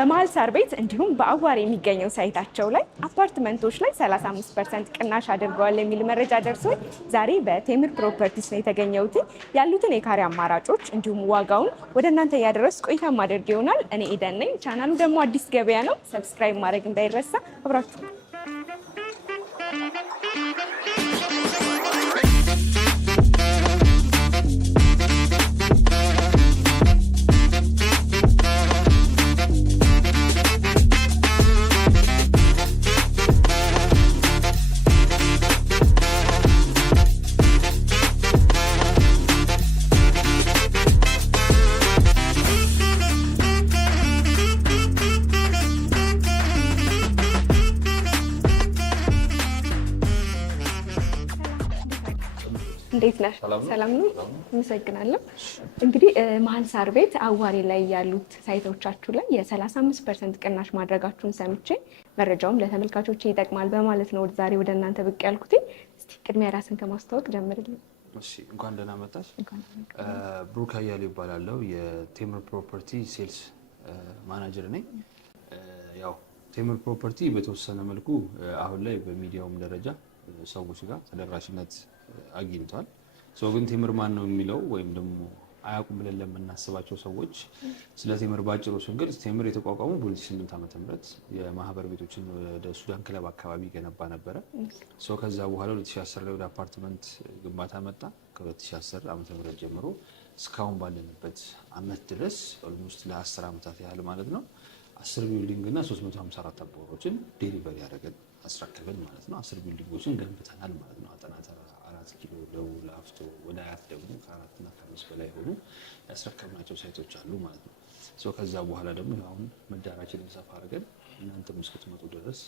በመሃል ሳር ቤት እንዲሁም በአዋሬ የሚገኘው ሳይታቸው ላይ አፓርትመንቶች ላይ 35% ቅናሽ አድርገዋል የሚል መረጃ ደርሶኝ ዛሬ በቴምር ፕሮፐርቲስ ነው የተገኘሁት። ያሉትን የካሬ አማራጮች እንዲሁም ዋጋውን ወደ እናንተ እያደረስኩ ቆይታ ማድረግ ይሆናል። እኔ ኤደን ነኝ። ቻናሉ ደግሞ አዲስ ገበያ ነው። ሰብስክራይብ ማድረግ እንዳይረሳ። አብራችሁ እንዴት ነህ? ሰላም ነው። አመሰግናለሁ። እንግዲህ መሀል ሳር ቤት አዋሬ ላይ ያሉት ሳይቶቻችሁ ላይ የ35% ቅናሽ ማድረጋችሁን ሰምቼ መረጃውም ለተመልካቾች ይጠቅማል በማለት ነው ዛሬ ወደ እናንተ ብቅ ያልኩት። እስቲ ቅድሚያ ራስን ከማስተዋወቅ ጀምርልኝ። እሺ፣ እንኳን ደህና መጣሽ። ብሩክ አያሌው ይባላለሁ። የቴምር ፕሮፐርቲ ሴልስ ማናጀር ነኝ። ያው ቴምር ፕሮፐርቲ በተወሰነ መልኩ አሁን ላይ በሚዲያውም ደረጃ ሰዎች ጋር ተደራሽነት አግኝቷል። ግን ቴምር ማን ነው የሚለው ወይም ደግሞ አያውቁም ብለን ለምናስባቸው ሰዎች ስለ ቴምር ባጭሩ ስንገልጽ ቴምር የተቋቋመው በ2008 ዓ.ም የማህበር ቤቶችን ወደ ሱዳን ክለብ አካባቢ ገነባ ነበረ። ከዛ በኋላ 2010 ላይ ወደ አፓርትመንት ግንባታ መጣ። ከ2010 ዓ.ም ጀምሮ እስካሁን ባለንበት አመት ድረስ ኦልሞስት ለ10 ዓመታት ያህል ማለት ነው 10 ቢልዲንግ እና 354 አባወሮችን ዴሊቨሪ ያደረገን አስረከበን ማለት ነው። 10 ቢልዲንጎችን ገንብተናል ማለት ነው። አጠናተራ 4 ኪሎ ደቡብ ላፍቶ ወደ አያት ደግሞ ከ4 እና ከ5 በላይ ሆኑ ያስረከብናቸው ሳይቶች አሉ ማለት ነው። ከዛ በኋላ ደግሞ አሁን መዳራችንን ሰፋ አድርገን እናንተም እስክትመጡ ድረስ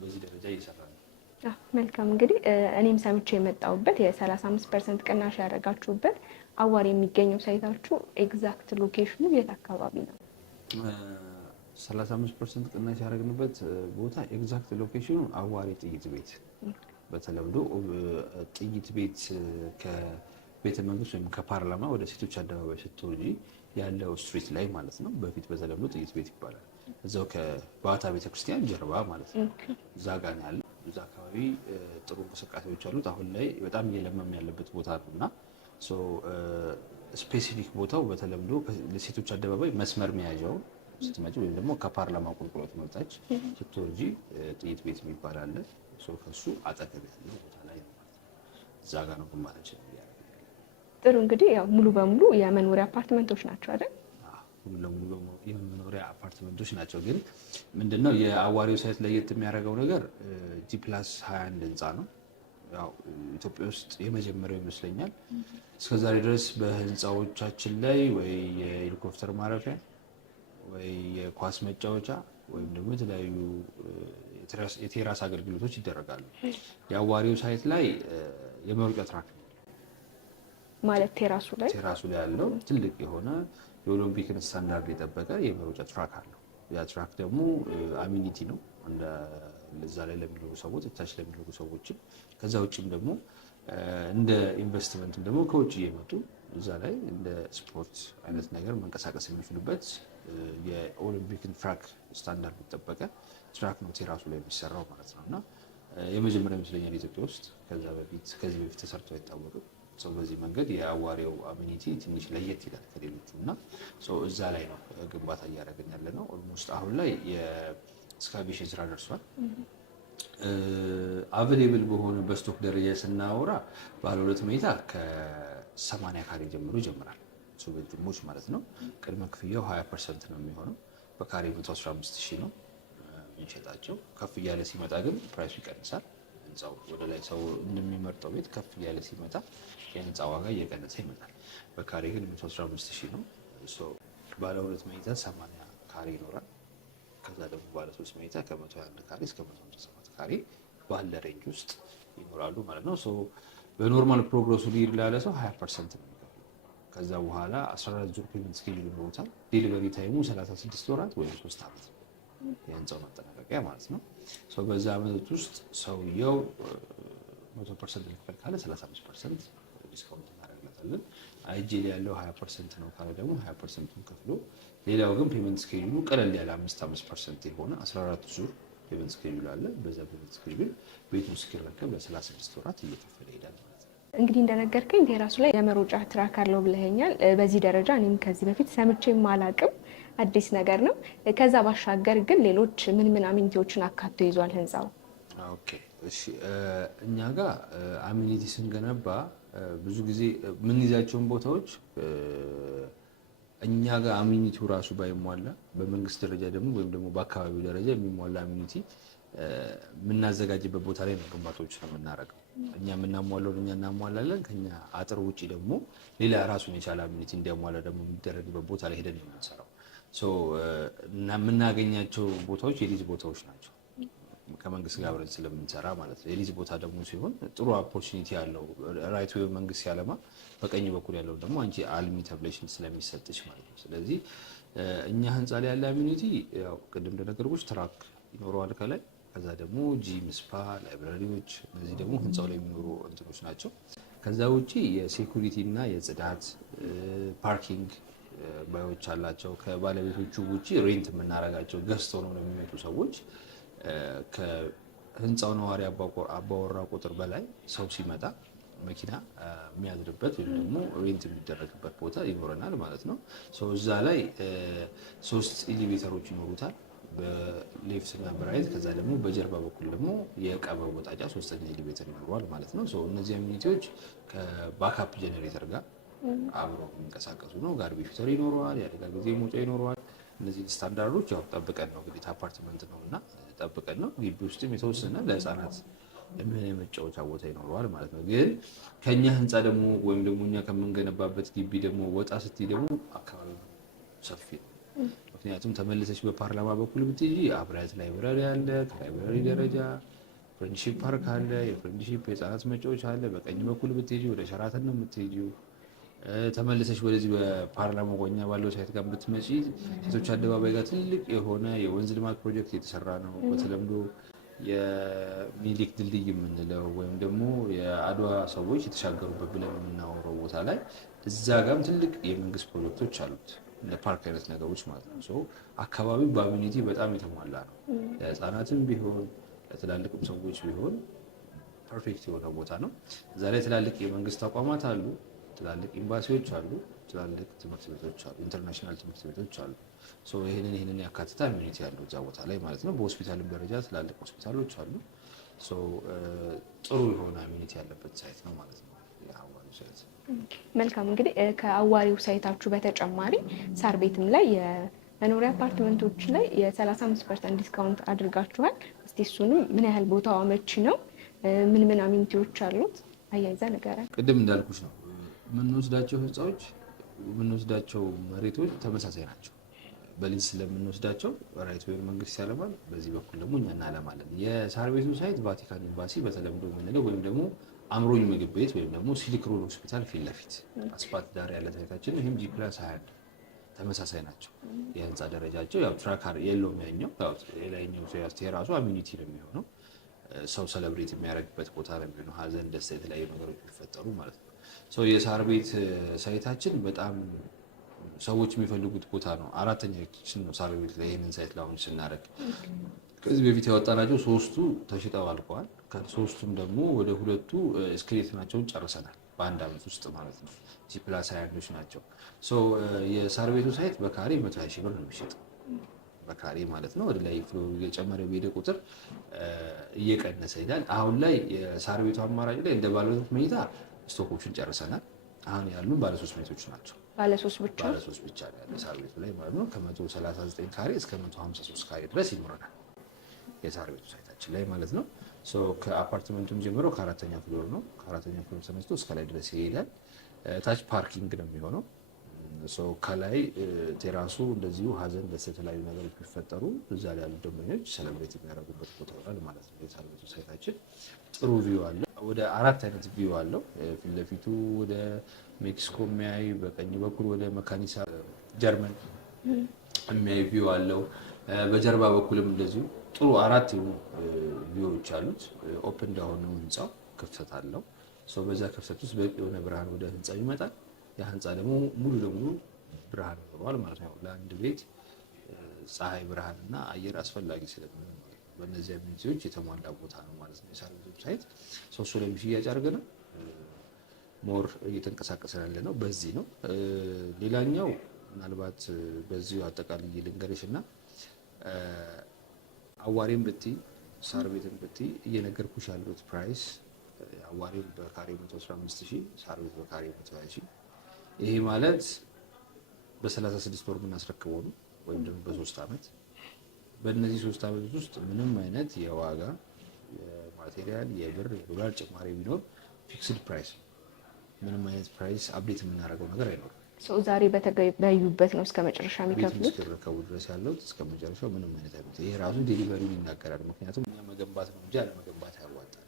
በዚህ ደረጃ እየሰራ ነው። መልካም። እንግዲህ እኔም ሰምቼ የመጣሁበት የ35% ቅናሽ ያደረጋችሁበት አዋሬ የሚገኘው ሳይታችሁ ኤግዛክት ሎኬሽኑ የት አካባቢ ነው? 35% ቅናሽ ያደረግንበት ቦታ ኤግዛክት ሎኬሽኑ አዋሬ ጥይት ቤት፣ በተለምዶ ጥይት ቤት ከቤተ መንግስት ወይም ከፓርላማ ወደ ሴቶች አደባባይ ስትወጪ ያለው ስትሪት ላይ ማለት ነው። በፊት በተለምዶ ጥይት ቤት ይባላል። እዛው ከባታ ቤተክርስቲያን ጀርባ ማለት ነው። እዛ ጋር ነው ያለው። እዛ አካባቢ ጥሩ እንቅስቃሴዎች አሉት። አሁን ላይ በጣም እየለመም ያለበት ቦታ ነው እና ስፔሲፊክ ቦታው በተለምዶ ለሴቶች አደባባይ መስመር መያዣው ስትመጪ ወይም ደግሞ ከፓርላማ ቁልቁለት መጣች ስትወርጂ ጥይት ቤት የሚባል አለ። ከሱ አጠገብ ያለው ቦታ ላይ ነው ማለት ነው። እዛ ጋር ነው ግንባታችን ያደረገው። ጥሩ። እንግዲህ ያው ሙሉ በሙሉ የመኖሪያ አፓርትመንቶች ናቸው አይደል? ሙሉ ለሙሉ የመኖሪያ አፓርትመንቶች ናቸው። ግን ምንድነው የአዋሬው ሳይት ለየት የሚያደርገው ነገር G+21 ህንፃ ነው። ያው ኢትዮጵያ ውስጥ የመጀመሪያው ይመስለኛል። እስከዛሬ ድረስ በህንፃዎቻችን ላይ ወይ የሄሊኮፕተር ማረፊያ ወይ የኳስ መጫወቻ ወይም ደግሞ የተለያዩ የቴራስ አገልግሎቶች ይደረጋሉ። የአዋሬው ሳይት ላይ የመውጫ ትራክ ማለት ቴራሱ ላይ ያለው ትልቅ የሆነ የኦሎምፒክን ስታንዳርድ የጠበቀ የመውጫ ትራክ አለው። ያ ትራክ ደግሞ አሚኒቲ ነው እዛ ላይ ለሚኖሩ ሰዎች፣ እታች ለሚኖሩ ሰዎችም፣ ከዛ ውጭም ደግሞ እንደ ኢንቨስትመንት ደግሞ ከውጭ እየመጡ እዛ ላይ እንደ ስፖርት አይነት ነገር መንቀሳቀስ የሚችሉበት የኦሊምፒክን ትራክ ስታንዳርድ የተጠበቀ ትራክ ነው ቴራሱ ላይ የሚሰራው ማለት ነው። እና የመጀመሪያ ይመስለኛል ኢትዮጵያ ውስጥ ከዚህ በፊት ተሰርቶ አይታወቅም። በዚህ መንገድ የአዋሬው አሚኒቲ ትንሽ ለየት ይላል ከሌሎቹ እና እዛ ላይ ነው ግንባታ እያደረግን ያለ ነው። ኦልሞስት አሁን ላይ የኤክስካቬሽን ስራ ደርሷል። አቬሌብል በሆነ በስቶክ ደረጃ ስናወራ ባለ 2 መኝታ ከ80 ካሬ ጀምሮ ይጀምራል። ቤድሩሞች ማለት ነው። ቅድመ ክፍያው 20% ነው የሚሆነው። በካሬ 115,000 ነው የሚሸጣቸው። ከፍ እያለ ሲመጣ ግን ፕራይሱ ይቀንሳል። ህንፃው ወደ ላይ ሰው እንደሚመርጠው ቤት ከፍ እያለ ሲመጣ የህንፃ ዋጋ እየቀነሰ ይመጣል። በካሬ ግን 115,000 ነው። ባለ 2 መኝታ 80 ካሬ ይኖራል። ከዛ ደግሞ ባለ 3 መኝታ ከ121 ካሬ እስከ 157 ካሬ ባለ ሬንጅ ውስጥ ይኖራሉ ማለት ነው። በኖርማል ፕሮግረሱ ሊድ ላለ ሰው 20% ነው። ከዛ በኋላ 14 ዙር ፔመንት ስኬጁል ይኖሩታል። ዴሊቨሪ ታይሙ 36 ወራት ወይም 3 ዓመት የህንፃው ማጠናቀቂያ ማለት ነው። በዛ ዓመት ውስጥ ሰውየው 100% ልክፈል ካለ 35% ዲስካውንት እናደርግለታለን። አይጂ ላይ ያለው 20% ነው ካለ ደግሞ 20%ን ከፍሎ ሌላው ግን ፔመንት ስኬጁሉ ቀለል ያለ 5% የሆነ 14 ዙር ፔመንት ስኬጁል አለ። በዛ ፔመንት ስኬጁል ቤቱን እስኪረከብ ለ36 ወራት እየከፈለ ይሄዳል ማለት ነው። እንግዲህ እንደነገርከኝ ቴራሱ ላይ የመሮጫ ትራክ አለው ብለኸኛል። በዚህ ደረጃ እኔም ከዚህ በፊት ሰምቼም አላቅም፣ አዲስ ነገር ነው። ከዛ ባሻገር ግን ሌሎች ምን ምን አሚኒቲዎችን አካቶ ይዟል ህንፃው? ኦኬ እሺ፣ እኛ ጋር አሚኒቲ ስንገነባ ብዙ ጊዜ የምንይዛቸውን ቦታዎች እኛ ጋር አሚኒቲው ራሱ ባይሟላ በመንግስት ደረጃ ደግሞ ወይም ደግሞ በአካባቢው ደረጃ የሚሟላ አሚኒቲ የምናዘጋጅበት ቦታ ላይ ነው ግንባታዎች ነው የምናደርገው። እኛ የምናሟላውን እኛ እናሟላለን። ከኛ አጥር ውጭ ደግሞ ሌላ ራሱን የቻለ አሚኒቲ እንዲያሟላ ደግሞ የሚደረግበት ቦታ ላይ ሄደን ነው የምንሰራው። እና የምናገኛቸው ቦታዎች የሊዝ ቦታዎች ናቸው ከመንግስት ጋር አብረን ስለምንሰራ ማለት ነው። የሊዝ ቦታ ደግሞ ሲሆን ጥሩ ኦፖርቹኒቲ ያለው ራይት ዌይ መንግስት ሲያለማ በቀኝ በኩል ያለው ደግሞ አንቺ አልሚ ተብለሽን ስለሚሰጥሽ ማለት ነው። ስለዚህ እኛ ህንፃ ላይ ያለ አሚኒቲ ያው ቅድም እንደነገርኩሽ ትራክ ይኖረዋል ከላይ። ከዛ ደግሞ ጂም፣ ስፓ፣ ላይብራሪዎች እነዚህ ደግሞ ህንፃው ላይ የሚኖሩ እንትኖች ናቸው። ከዛ ውጪ የሴኩሪቲ እና የጽዳት ፓርኪንግ ባዮች አላቸው። ከባለቤቶቹ ውጪ ሬንት የምናረጋቸው ገዝተው ነው የሚመጡ ሰዎች ከህንፃው ነዋሪ አባወራ ቁጥር በላይ ሰው ሲመጣ መኪና የሚያድርበት ወይም ደግሞ ሬንት የሚደረግበት ቦታ ይኖረናል ማለት ነው። እዛ ላይ 3 ኤሊቬተሮች ይኖሩታል በሌፍት እና በራይት። ከዛ ደግሞ በጀርባ በኩል ደግሞ የእቃ መወጣጫ 3ኛ ኤሊቬተር ይኖረዋል ማለት ነው። እነዚህ አሚኒቲዎች ከባካፕ ጀነሬተር ጋር አብረው የሚንቀሳቀሱ ነው። ጋርቤ ፊተር ይኖረዋል፣ የአደጋ ጊዜ መውጫ ይኖረዋል። እነዚህ ስታንዳርዶች ያው ጠብቀን ነው እንግዲህ አፓርትመንት ነው እና ጠብቀን ነው። ግቢ ውስጥም የተወሰነ ለህፃናት የሚሆን የመጫወቻ ቦታ ይኖረዋል ማለት ነው። ግን ከኛ ህንፃ ደግሞ ወይም ደግሞ እኛ ከምንገነባበት ግቢ ደግሞ ወጣ ስትይ ደግሞ አካባቢው ሰፊ ነው። ምክንያቱም ተመልሰሽ በፓርላማ በኩል ብትሄጂ አብራያት ላይብራሪ አለ፣ ከላይብራሪ ደረጃ ፍሬንድሺፕ ፓርክ አለ፣ የፍሬንድሺፕ የህፃናት መጫወቻ አለ። በቀኝ በኩል ብትሄጂ ወደ ሸራተን ነው የምትሄጂው። ተመልሰሽ ወደዚህ በፓርላማ ጎኛ ባለው ሳይት ጋር ብትመጪ ሴቶች አደባባይ ጋር ትልቅ የሆነ የወንዝ ልማት ፕሮጀክት የተሰራ ነው። በተለምዶ የሚኒሊክ ድልድይ የምንለው ወይም ደግሞ የአድዋ ሰዎች የተሻገሩበት ብለን የምናወራው ቦታ ላይ እዛ ጋርም ትልቅ የመንግስት ፕሮጀክቶች አሉት እንደ ፓርክ አይነት ነገሮች ማለት ነው። አካባቢው በአሚኒቲ በጣም የተሟላ ነው። ለህፃናትም ቢሆን ለትላልቅም ሰዎች ቢሆን ፐርፌክት የሆነ ቦታ ነው። እዛ ላይ ትላልቅ የመንግስት ተቋማት አሉ፣ ትላልቅ ኤምባሲዎች አሉ፣ ትላልቅ ትምህርት ቤቶች አሉ፣ ኢንተርናሽናል ትምህርት ቤቶች አሉ። ይህንን ያካትታ አሚኒቲ ያለው እዛ ቦታ ላይ ማለት ነው። በሆስፒታልም ደረጃ ትላልቅ ሆስፒታሎች አሉ። ጥሩ የሆነ አሚኒቲ ያለበት ሳይት ነው ማለት ነው የአዋሪው ሳይት። መልካም እንግዲህ ከአዋሪው ሳይታችሁ በተጨማሪ ሳር ቤትም ላይ የመኖሪያ አፓርትመንቶች ላይ የ35% ዲስካውንት አድርጋችኋል። እስቲ እሱንም ምን ያህል ቦታው አመቺ ነው፣ ምን ምን አሚኒቲዎች አሉት አያይዛ ንገረን። ቅድም እንዳልኩሽ ነው የምንወስዳቸው ህንፃዎች የምንወስዳቸው መሬቶች ተመሳሳይ ናቸው። በሊዝ ስለምንወስዳቸው ራይት ዌይ መንግስት ያለማል፣ በዚህ በኩል ደግሞ እኛ እናለማለን። የሳር ቤቱ ሳይት ቫቲካን ኤምባሲ በተለምዶ የምንለው ወይም ደግሞ አምሮኝ ምግብ ቤት ወይም ደግሞ ሲልክ ሮድ ሆስፒታል ፊት ለፊት አስፓልት ዳር ያለ ሳይታችን ይህም G+21 ተመሳሳይ ናቸው። የህንፃ ደረጃቸው ያው ትራካር የለውም። ያኛው የላይኛው የራሱ አሚኒቲ ነው የሚሆነው። ሰው ሰለብሬት የሚያደርግበት ቦታ ነው የሚሆነው። ሀዘን፣ ደስታ፣ የተለያዩ ነገሮች የሚፈጠሩ ማለት ነው። የሳር ቤት ሳይታችን በጣም ሰዎች የሚፈልጉት ቦታ ነው። 4ኛችን ነው ሳር ቤት ላይ ይህንን ሳይት ላውንች ስናደርግ። ከዚህ በፊት ያወጣናቸው 3ቱ ተሽጠው አልቀዋል። ከ3ቱም ደግሞ ወደ 2ቱ እስክሌትናቸውን ጨርሰናል በአንድ አመት ውስጥ ማለት ነው። G+21 ናቸው። የሳር ቤቱ ሳይት በካሬ 120 ሺህ ብር ነው የሚሸጠው በካሬ ማለት ነው። ወደ ላይ ፍሎር እየጨመረ በሄደ ቁጥር እየቀነሰ ይላል። አሁን ላይ የሳር ቤቱ አማራጭ ላይ እንደ ባለሁለት መኝታ ስቶኮቹን ጨርሰናል። አሁን ያሉን ባለ3 መኝቶች ናቸው። ባለ3 ብቻ ያለ ሳር ቤቱ ላይ ማለት ነው። ከ139 ካሬ እስከ 153 ካሬ ድረስ ይኖረናል የሳር ቤቱ ሳይታችን ላይ ማለት ነው። ከአፓርትመንቱም ጀምሮ ከ4ኛ ፍሎር ነው። ከ4ኛ ፍሎር ተነስቶ እስከ ላይ ድረስ ይሄዳል። ታች ፓርኪንግ ነው የሚሆነው። ከላይ ቴራሱ እንደዚሁ ሀዘን፣ የተለያዩ ነገሮች ቢፈጠሩ እዛ ላይ ያሉ ደንበኞች ሰለብሬት የሚያደርጉበት ቦታ ይሆናል ማለት ነው። የሳር ቤቱ ሳይታችን ጥሩ ቪው አለ። ወደ 4 አይነት ቪው አለው። ፊት ለፊቱ ወደ ሜክሲኮ የሚያይ፣ በቀኝ በኩል ወደ መካኒሳ ጀርመን የሚያይ ቪው አለው። በጀርባ በኩልም እንደዚሁ ጥሩ 4 የሆኑ ቪዎች አሉት። ኦፕን እንደሆነ ህንፃው ክፍተት አለው። በዛ ክፍተት ውስጥ በቂ የሆነ ብርሃን ወደ ህንፃው ይመጣል። ያ ህንፃ ደግሞ ሙሉ ለሙሉ ብርሃን ሆኗል ማለት ነው። ለአንድ ቤት ፀሐይ፣ ብርሃን እና አየር አስፈላጊ ስለሆነ በእነዚህ አሚኒቲዎች የተሟላ ቦታ ነው ማለት ነው የሳር ቤት ሳይት። ሶስቱ ላይ ሽያጭ አድርገናል። ሞር እየተንቀሳቀሰ ያለ ነው በዚህ ነው። ሌላኛው ምናልባት በዚሁ አጠቃላይ ልንገርሽ እና አዋሬም ብትይ ሳር ቤትን ብትይ እየነገርኩሽ ያሉት ፕራይስ አዋሬም በካሬ 115,000 ሳር ቤት በካሬ 120,000። ይሄ ማለት በ36 ወር የምናስረክበው ነው ወይም ደግሞ በ3 ዓመት። በእነዚህ 3 ዓመት ውስጥ ምንም አይነት የዋጋ የማቴሪያል የብር የዶላር ጭማሪ ቢኖር ፊክስድ ፕራይስ ነው። ምንም አይነት ፕራይስ አፕዴት የምናደርገው ነገር አይኖርም። ዛሬ በተገበያዩበት ነው እስከ መጨረሻ የሚከፍሉት። እስከረከቡ ድረስ ያለው እስከ መጨረሻው ምንም አይነት አይነት ይሄ ራሱ ዴሊቨሪውን ይናገራል። ምክንያቱም እኛ መገንባት ነው እንጂ አለመገንባት ያዋጣል።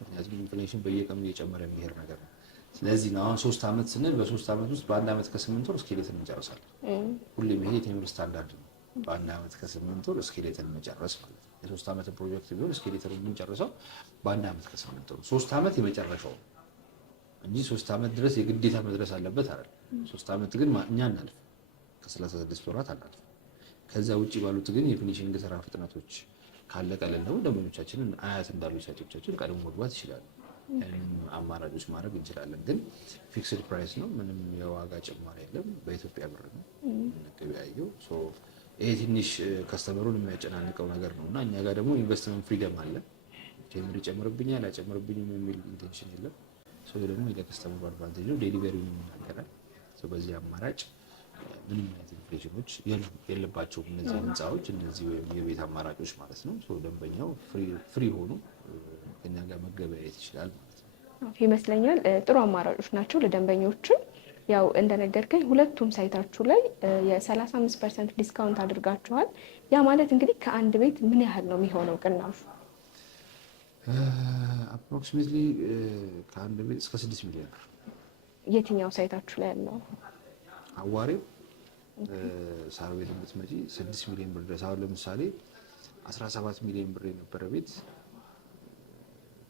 ምክንያቱም ኢንፍሌሽን በየቀኑ እየጨመረ የሚሄድ ነገር ነው። ስለዚህ ነው አሁን 3 ዓመት ስንል በ3 ዓመት ውስጥ በ1 ዓመት ከ8 ወር እስኬሌትን እንጨርሳለን። ሁሌም ይሄ የቴምር ስታንዳርድ ነው። በ1 ዓመት ከ8 ወር እስኬሌትን መጨረስ ማለት ነው። የ3 ዓመት ፕሮጀክት ቢሆን እስኬሌትን የምንጨርሰው በ1 ዓመት ከ8 ወር። 3 ዓመት የመጨረሻው እንጂ 3 ዓመት ድረስ የግዴታ መድረስ አለበት አይደል? 3 ዓመት ግን እኛ እናልፍ ከ36 ወራት አናልፍ። ከዛ ውጪ ባሉት ግን የፊኒሺንግ ስራ ፍጥነቶች ካለቀልን ደግሞ ደንበኞቻችንን አያት እንዳሉ ሳይቶቻችን ቀድሞ መግባት ይችላሉ። አማራጮች ማድረግ እንችላለን። ግን ፊክስድ ፕራይስ ነው። ምንም የዋጋ ጭማሪ የለም። በኢትዮጵያ ብር ነው የምንገበያየው። ይሄ ትንሽ ከስተመሩን የሚያጨናንቀው ነገር ነው እና እኛ ጋር ደግሞ ኢንቨስትመንት ፍሪደም አለ። ቴምር ይጨምርብኛል አይጨምርብኝም የሚል ኢንቴንሽን የለም። ደግሞ ለከስተመሩ አድቫንቴጅ ነው። ዴሊቨሪውን ይናገራል። በዚህ አማራጭ ምንም አይነት ኢንፍሌሽኖች የለባቸውም እነዚህ ህንፃዎች፣ እነዚህ የቤት አማራጮች ማለት ነው። ደንበኛው ፍሪ ሆኑ ከኛ ጋር መገበያየት ይችላል ማለት ነው ይመስለኛል። ጥሩ አማራጮች ናቸው ለደንበኞችም። ያው እንደነገርከኝ ሁለቱም ሳይታችሁ ላይ የ35% ዲስካውንት አድርጋችኋል። ያ ማለት እንግዲህ ከአንድ ቤት ምን ያህል ነው የሚሆነው ቅናሹ? አፕሮክሲሜትሊ ከአንድ ቤት እስከ 6 ሚሊዮን ብር። የትኛው ሳይታችሁ ላይ ያለው? አዋሬው ሳር ቤት ብትመጪ 6 ሚሊዮን ብር ድረስ። አሁን ለምሳሌ 17 ሚሊዮን ብር የነበረ ቤት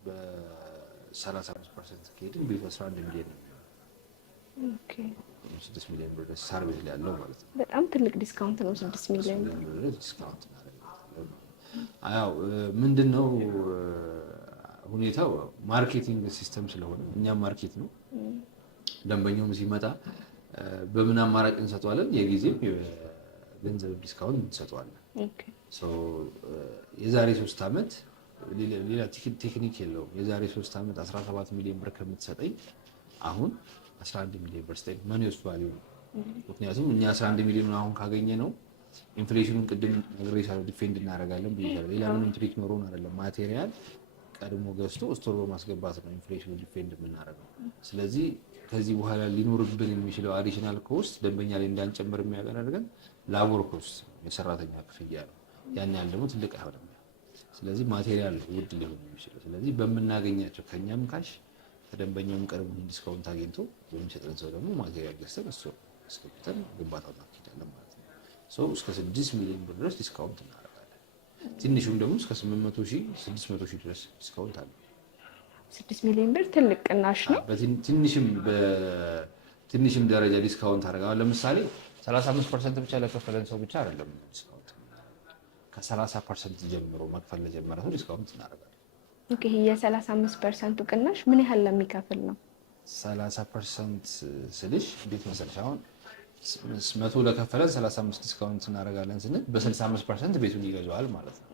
በ35% ከሄድን ቤቱ 11 ሚሊዮን ነው። ኦኬ 6 ሚሊዮን ብር ድረስ ሳር ቤት ላይ ያለው ማለት ነው። በጣም ትልቅ ዲስካውንት ነው 6 ሚሊዮን ብር ዲስካውንት። አዎ ምንድነው ሁኔታው? ማርኬቲንግ ሲስተም ስለሆነ እኛም ማርኬት ነው። ደንበኛውም ሲመጣ በምን አማራጭ እንሰጠዋለን? የጊዜም የገንዘብ ዲስካውንት እንሰጠዋለን። የዛሬ 3 ዓመት ሌላ ቴክኒክ የለውም። የዛሬ 3 ዓመት 17 ሚሊዮን ብር ከምትሰጠኝ አሁን 11 ሚሊዮን ብር ስጠኝ መኒስ ቫልዩ ነው። ምክንያቱም እኛ 11 ሚሊዮን አሁን ካገኘ ነው ኢንፍሌሽኑን ቅድም ነግሬሻለሁ ዲፌንድ እናደርጋለን ብዬሻለሁ። ሌላ ምንም ትሪክ ኖሮን አይደለም። ማቴሪያል ቀድሞ ገዝቶ ስቶር በማስገባት ነው ኢንፍሌሽኑን ዲፌንድ የምናደርገው። ስለዚህ ከዚህ በኋላ ሊኖርብን የሚችለው አዲሽናል ኮስት ደንበኛ ላይ እንዳንጨምር የሚያደርገን ላቦር ኮስት የሰራተኛ ክፍያ ነው። ያን ያህል ደግሞ ትልቅ አይሆንም። ስለዚህ ማቴሪያል ውድ ሊሆን የሚችለው ስለዚህ በምናገኛቸው ከኛም ካሽ ከደንበኛውም ቀድሞ ዲስካውንት አግኝቶ የሚሰጠን ሰው ደግሞ ማቴሪያል ገዝተን ስቶር አስገብተን ግንባታውን እናካሂዳለን ማለት ነው። እስከ 6 ሚሊዮን ብር ድረስ ዲስካውንት እናደርጋለን። ትንሹም ደግሞ እስከ 800,000 600,000 ድረስ ዲስካውንት አለ። 6 ሚሊዮን ብር ትልቅ ቅናሽ ነው። ትንሽም ደረጃ ዲስካውንት አደርጋለሁ። ለምሳሌ 35% ብቻ ለከፈለን ሰው ብቻ አይደለም ዲስካውንት፣ ከ30% ጀምሮ መክፈል ለጀመረ ሰው ዲስካውንት እናደርጋለን። ኦኬ የ35% ቅናሽ ምን ያህል ለሚከፍል ነው? 30% ስልሽ እንዴት መሰለሽ አሁን 100 ለከፈለን 35 ዲስካውንት እናደርጋለን ስንል በ65% ቤቱን ይገዛዋል ማለት ነው።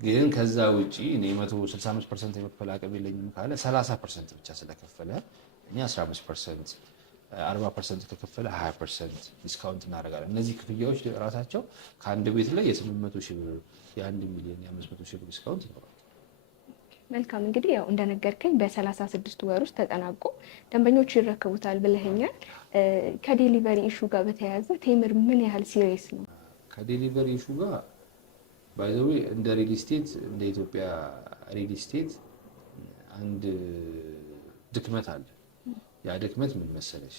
ግን ከዛ ውጪ እኔ 165% የመክፈል አቅም የለኝም ካለ 30% ብቻ ስለከፈለ እኛ 15% 40% ከከፈለ 20% ዲስካውንት እናደርጋለን። እነዚህ ክፍያዎች ራሳቸው ከአንድ ቤት ላይ የ800,000 ብር የ1 ሚሊዮን የ500,000 ብር ዲስካውንት ይኖራል። መልካም እንግዲህ ያው እንደነገርከኝ በ36 ወር ውስጥ ተጠናቆ ደንበኞች ይረከቡታል ብለኸኛል። ከዴሊቨሪ ኢሹ ጋር በተያያዘ ቴምር ምን ያህል ሲሪየስ ነው? ከዴሊቨሪ ኢሹ ጋር ባይ ዘ ዌይ እንደ ሪል ስቴት እንደ ኢትዮጵያ ሪል ስቴት አንድ ድክመት አለ። ያ ድክመት ምን መሰለሽ?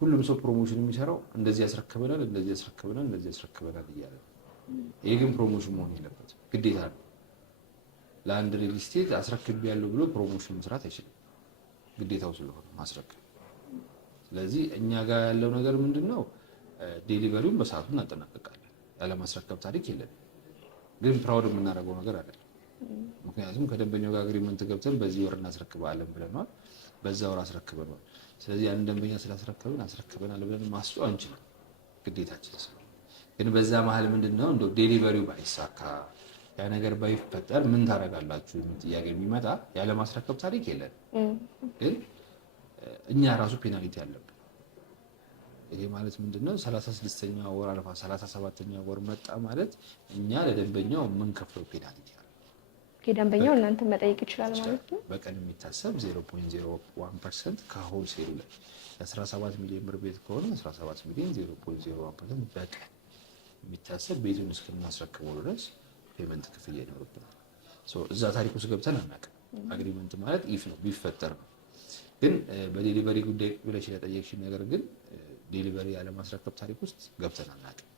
ሁሉም ሰው ፕሮሞሽን የሚሰራው እንደዚህ ያስረክበናል እንደዚህ ያስረክበናል እንደዚህ ያስረክበናል እያለ ነው። ይሄ ግን ፕሮሞሽን መሆን የለበትም፣ ግዴታ ነው። ለአንድ ሪል ስቴት አስረክብ ያለው ብሎ ፕሮሞሽን መስራት አይችልም። ግዴታው ስለሆነ ማስረከብ ስለዚህ እኛ ጋር ያለው ነገር ምንድነው? ዴሊቨሪውን በሰዓቱ እናጠናቀቃለን። ያለማስረከብ ታሪክ የለንም። ግን ፕራውድ የምናደርገው ነገር አለ። ምክንያቱም ከደንበኛው ጋር አግሪመንት ገብተን በዚህ ወር እናስረክባለን ብለናል፣ በዛ ወር አስረክበናል። ስለዚህ ያን ደንበኛ ስላስረከብን አስረክበናል ብለን ማስጮህ አንችልም፣ ግዴታችን ስለሆነ። ግን በዛ መሀል ምንድነው እንደው ዴሊቨሪው ባይሳካ ያ ነገር ባይፈጠር ምን ታደርጋላችሁ የሚል ጥያቄ የሚመጣ ያለማስረከብ ታሪክ የለንም። ግን እኛ ራሱ ፔናልቲ አለብን። ይሄ ማለት ምንድነው? 36ኛ ወር አልፋ 37ኛ ወር መጣ ማለት እኛ ለደንበኛው የምንከፍለው ፔናልቲ አለ። ደንበኛው እናንተ መጠየቅ ይችላል ማለት ነው። በቀን የሚታሰብ 0.01% ከሆል ሴሉ ላይ 17 ሚሊዮን ብር ቤት ከሆነ 17 ሚሊዮን 0.01% በቀን የሚታሰብ ቤቱን እስክናስረክበው ድረስ ፔመንት ክፍያ ይኖርብናል። እዛ ታሪክ ውስጥ ገብተን አናውቅም። አግሪመንት ማለት ኢፍ ነው ቢፈጠር ነው። ግን በዴሊቨሪ ጉዳይ ብለሽ ለጠየቅሽኝ ነገር ግን ዴሊቨሪ ያለማስረከብ ታሪክ ውስጥ ገብተን አናውቅም።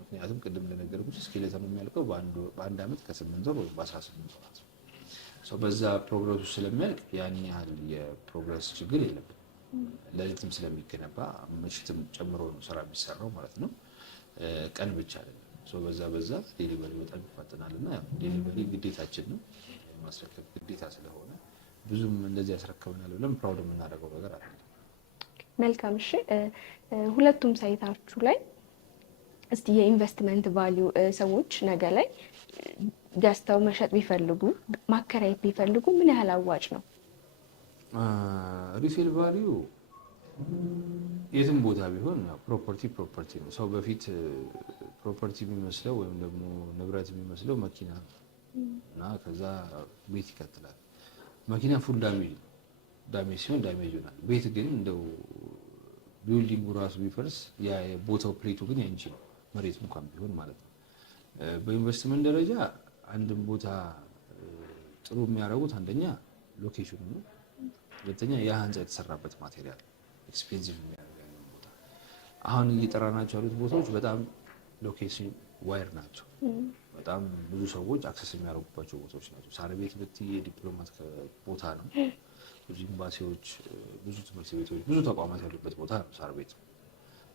ምክንያቱም ቅድም እንደነገርኩሽ ስኬሌተኑ የሚያልቀው በአንድ ዓመት ከ8 ወር ወይም በ18 ወራት ነው። በዛ ፕሮግረሱ ስለሚያልቅ ያን ያህል የፕሮግረስ ችግር የለብንም። ለሊትም ስለሚገነባ ምሽትም ጨምሮ ነው ስራ የሚሰራው ማለት ነው። ቀን ብቻ አይደለም። በዛ ዴሊቨሪ በጣም ይፋጠናል እና ዴሊቨሪ ግዴታችን ነው፣ ማስረከብ ግዴታ ስለሆነ ብዙም እንደዚህ ያስረክበናል ብለን ፕራውድ የምናደርገው ነገር አይደለም። መልካም። እሺ፣ ሁለቱም ሳይታችሁ ላይ እስቲ የኢንቨስትመንት ቫልዩ ሰዎች ነገ ላይ ገዝተው መሸጥ ቢፈልጉ ማከራየት ቢፈልጉ ምን ያህል አዋጭ ነው? ሪሴል ቫልዩ የትም ቦታ ቢሆን ፕሮፐርቲ ነው። ሰው በፊት ፕሮፐርቲ የሚመስለው ወይም ደግሞ ንብረት የሚመስለው መኪና እና ከዛ ቤት ይቀጥላል። መኪና ፉል ዳሜጅ ሲሆን ዳሜጅ ይሆናል። ቤት ግን እንደው ቢልዲንጉ ራሱ ቢፈርስ የቦታው ፕሌቱ ግን ያንቺ ነው፣ መሬት እንኳን ቢሆን ማለት ነው። በኢንቨስትመንት ደረጃ አንድን ቦታ ጥሩ የሚያደርጉት አንደኛ ሎኬሽኑ ነው፣ ሁለተኛ ያ ህንፃ የተሰራበት ማቴሪያል ኤክስፔንሲቭ የሚያደርገው ቦታ። አሁን እየጠራናቸው ያሉት ቦታዎች በጣም ሎኬሽን ዋይር ናቸው። በጣም ብዙ ሰዎች አክሰስ የሚያደርጉባቸው ቦታዎች ናቸው። ሳር ቤት ብትይ የዲፕሎማት ቦታ ነው። ብዙ ኤምባሲዎች፣ ብዙ ትምህርት ቤቶች፣ ብዙ ተቋማት ያሉበት ቦታ ነው ሳር ቤት።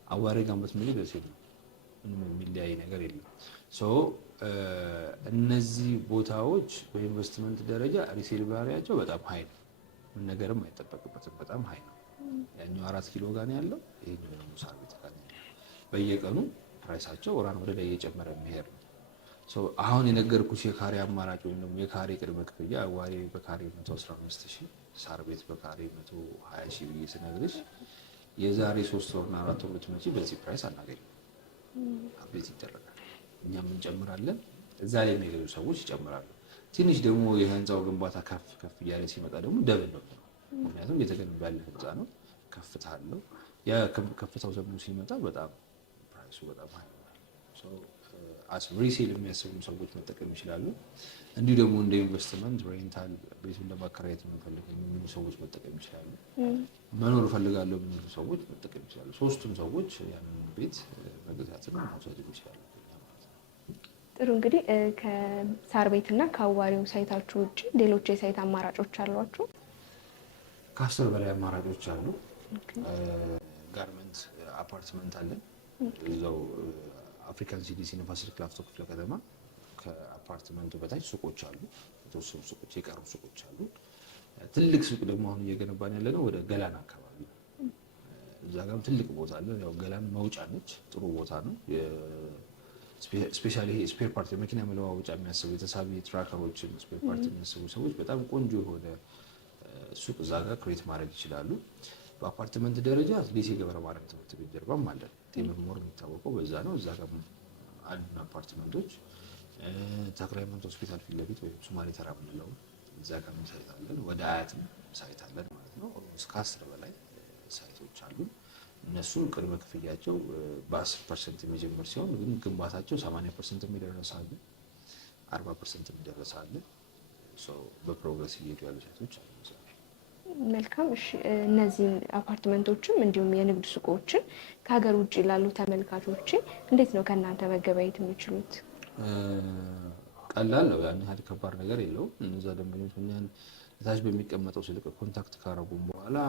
አዋሬ ጋር ብትመጪ ደስ ይላል። ምንም የሚለያይ ነገር የለም። እነዚህ ቦታዎች በኢንቨስትመንት ደረጃ ሪሴል ቫልዩአቸው በጣም ሀይ ነው። ምን ነገርም አይጠበቅበትም። በጣም ሀይ ነው። ያኛው 4 ኪሎ ጋር ነው ያለው፣ ይሄኛው ደግሞ ሳር ቤት ጋር ነው ያለው። በየቀኑ ፕራይሳቸው ወደ ላይ እየጨመረ የሚሄድ ነው። አሁን የነገርኩሽ የካሬ አማራጭ ወይም ደግሞ የካሬ ቅድመ ክፍያ አዋሬ በካሬ 115,000፣ ሳር ቤት በካሬ 120,000 ብዬ ስነግርሽ የዛሬ 3 ወርና 4 ወር ብትመጪ በዚህ ፕራይስ አናገኝም። አፕዴት ይደረጋል፣ እኛም እንጨምራለን፣ እዛ ላይ የሚገዙ ሰዎች ይጨምራሉ። ትንሽ ደግሞ የህንፃው ግንባታ ከፍ እያለ ሲመጣ ደግሞ ደብል ነው። ምክንያቱም እየተገነባ ያለ ህንፃ ነው፣ ከፍታ አለው። ያ ከፍታው ደግሞ ሲመጣ በጣም ፕራይሱ በጣም ሀይ ነው። ሪሴል የሚያስቡ ሰዎች መጠቀም ይችላሉ። እንዲሁ ደግሞ እንደ ኢንቨስትመንት ሬንታል ቤቱን ለማከራየት የሚፈልጉ ሰዎች መጠቀም ይችላሉ። መኖር እፈልጋለሁ የሚሉ ሰዎች መጠቀም ይችላሉ። ሶስቱም ሰዎች ያንን ቤት መግዛትና መውሰድ ይችላሉ። ጥሩ። እንግዲህ ከሳር ቤትና ከአዋሬው ሳይታችሁ ውጭ ሌሎች የሳይት አማራጮች አሏችሁ? ከ10 በላይ አማራጮች አሉ። ጋርመንት አፓርትመንት አለን እዛው አፍሪካን ሲዲሲ ንፋስ ስልክ ላፍቶ ክፍለ ከተማ። ከአፓርትመንቱ በታች ሱቆች አሉ፣ የተወሰኑ ሱቆች፣ የቀሩ ሱቆች አሉ። ትልቅ ሱቅ ደግሞ አሁን እየገነባን ያለ ነው ወደ ገላን አካባቢ። እዛ ጋርም ትልቅ ቦታ አለ። ያው ገላን መውጫ ነች፣ ጥሩ ቦታ ነው። ስፔሻሊ ይሄ ስፔር ፓርት የመኪና መለዋወጫ የሚያስቡ የተሳቢ ትራከሮችን ስፔር ፓርት የሚያስቡ ሰዎች በጣም ቆንጆ የሆነ ሱቅ እዛ ጋር ክሬት ማድረግ ይችላሉ። በአፓርትመንት ደረጃ ሊሴ ገብረ ማርያም ትምህርት ቤት ጀርባም አለን። ቴምር ሞር የሚታወቀው በዛ ነው። እዛ ጋር አሉን አፓርትመንቶች። ተክለ ሃይማኖት ሆስፒታል ፊት ለፊት ወይም ሶማሌ ተራ የምንለው እዛ ጋር ሳይት አለን። ወደ አያትም ሳይት አለን ማለት ነው። እስከ 10 በላይ ሳይቶች አሉ። እነሱም ቅድመ ክፍያቸው በ10% የሚጀምር ሲሆን ግን ግንባታቸው 80% የሚደርስ አለ፣ 40% የሚደርስ አለ። በፕሮግረስ እየሄዱ ያሉ ሳይቶች አሉ። መልካም። እሺ፣ እነዚህን አፓርትመንቶችም እንዲሁም የንግድ ሱቆችን ከሀገር ውጭ ላሉ ተመልካቾች እንዴት ነው ከእናንተ መገበያየት የሚችሉት? ቀላል ነው። ያን ያህል ከባድ ነገር የለውም። እነዛ ደንበኞች እኛን ታች በሚቀመጠው ስልክ ኮንታክት ካረጉም በኋላ በኋላ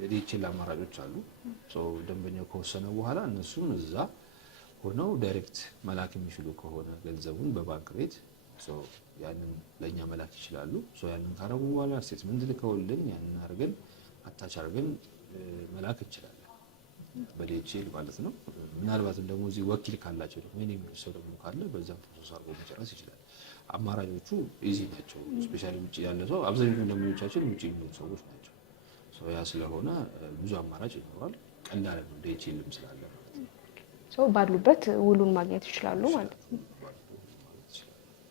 የዲኤችኤል አማራጮች አሉ። ደንበኛው ከወሰነ በኋላ እነሱም እዛ ሆነው ዳይሬክት መላክ የሚችሉ ከሆነ ገንዘቡን በባንክ ቤት ያንን ለእኛ መላክ ይችላሉ። ያንን ካረጉ በኋላ ስቴትመንት ልከውልን ያንን አድርገን አታች አድርገን መላክ እንችላለን በዲኤችኤል ማለት ነው። ምናልባትም ደግሞ እዚህ ወኪል ካላቸው ደግሞ እኔ የሚሉ ሰው ደግሞ ካለ በዛም ፕሮሰስ አድርጎ መጨረስ ይችላል። አማራጮቹ ኢዚ ናቸው። ስፔሻሊ ውጭ ያለ ሰው አብዛኛው ደንበኞቻችን ውጭ የሚኖሩ ሰዎች ናቸው። ያ ስለሆነ ብዙ አማራጭ ይኖራል። ቀላል ነው ዲኤችኤልም ስላለ ባሉበት ውሉን ማግኘት ይችላሉ ማለት ነው።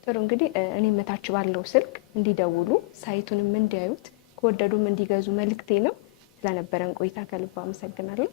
ጥሩ እንግዲህ እኔ መታች ባለው ስልክ እንዲደውሉ ሳይቱንም እንዲያዩት ከወደዱም እንዲገዙ መልእክቴ ነው። ስለነበረን ቆይታ ከልብ አመሰግናለሁ።